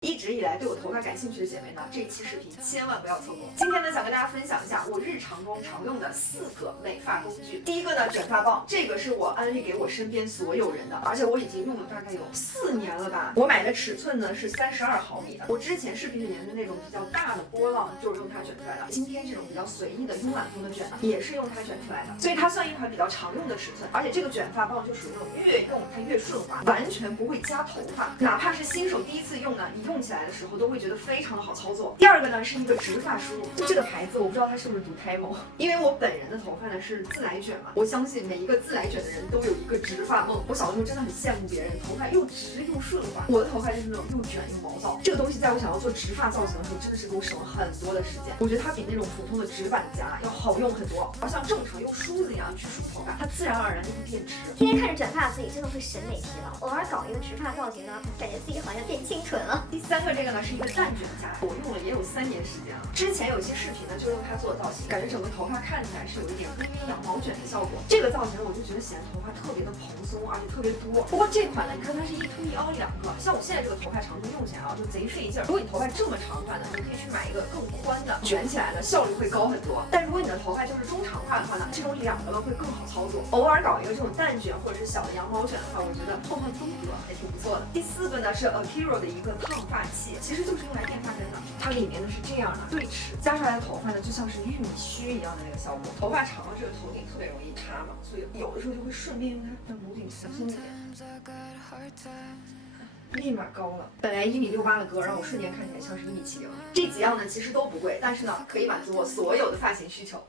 一直以来对我头发感兴趣的姐妹呢，这一期视频千万不要错过。今天呢，想跟大家分享一下我日常中常用的4个美发工具。第一个呢，卷发棒，这个是我安利给我身边所有人的，而且我已经用了大概有4年了吧。我买的尺寸呢是32毫米的。我之前视频里面的那种比较大的波浪就是用它卷出来的，今天这种比较随意的慵懒风的卷呢，也是用它卷出来的。所以它算一款比较常用的尺寸，而且这个卷发棒就属于那种越用它越顺滑，完全不会夹头发，哪怕是新手第一次用呢，你用起来的时候都会觉得非常的好操作。第二个呢是一个直发梳，这个牌子我不知道它是不是读 Timo， 因为我本人的头发呢是自来卷嘛，我相信每一个自来卷的人都有一个直发梦。我小的时候真的很羡慕别人头发又直又顺滑，我的头发就是那种又卷又毛躁。这个东西在我想要做直发造型的时候，真的是给我省了很多的时间。我觉得它比那种普通的直板夹要好用很多，而像正常用梳子一样去梳头发，它自然而然就会变直。天天看着卷发，自己真的会审美疲劳。偶尔搞一个直发造型呢，感觉自己好像变清纯了。第三个这个呢是一个蛋卷夹，我用了也有3年时间了。之前有一些视频呢就用它做造型，感觉整个头发看起来是有一点微微羊毛卷的效果。这个造型我就觉得显得头发特别的蓬松，而且特别多。不过这款呢，你看它是一凸一凹2个，像我现在这个头发长度用起来啊就贼费劲儿。如果你头发这么长的话呢，你可以去买一个更宽的，卷起来的效率会高很多。但如果你的头发就是中长发的话呢，这种2个呢会更好操作。偶尔搞一个这种蛋卷或者是小的羊毛卷的话，我觉得换换风格还挺不错的。第4个呢是 Akiro 的一个烫发器，其实就是用来电发根的。它里面呢是这样的对齿，夹出来的头发呢就像是玉米须一样的那个效果。头发长了这个头顶特别容易塌嘛，所以有的时候就会顺便用它让头顶蓬松一点。立马高了，本来1.68米的哥，让我瞬间看起来像是1.70米。这几样呢其实都不贵，但是呢可以满足我所有的发型需求。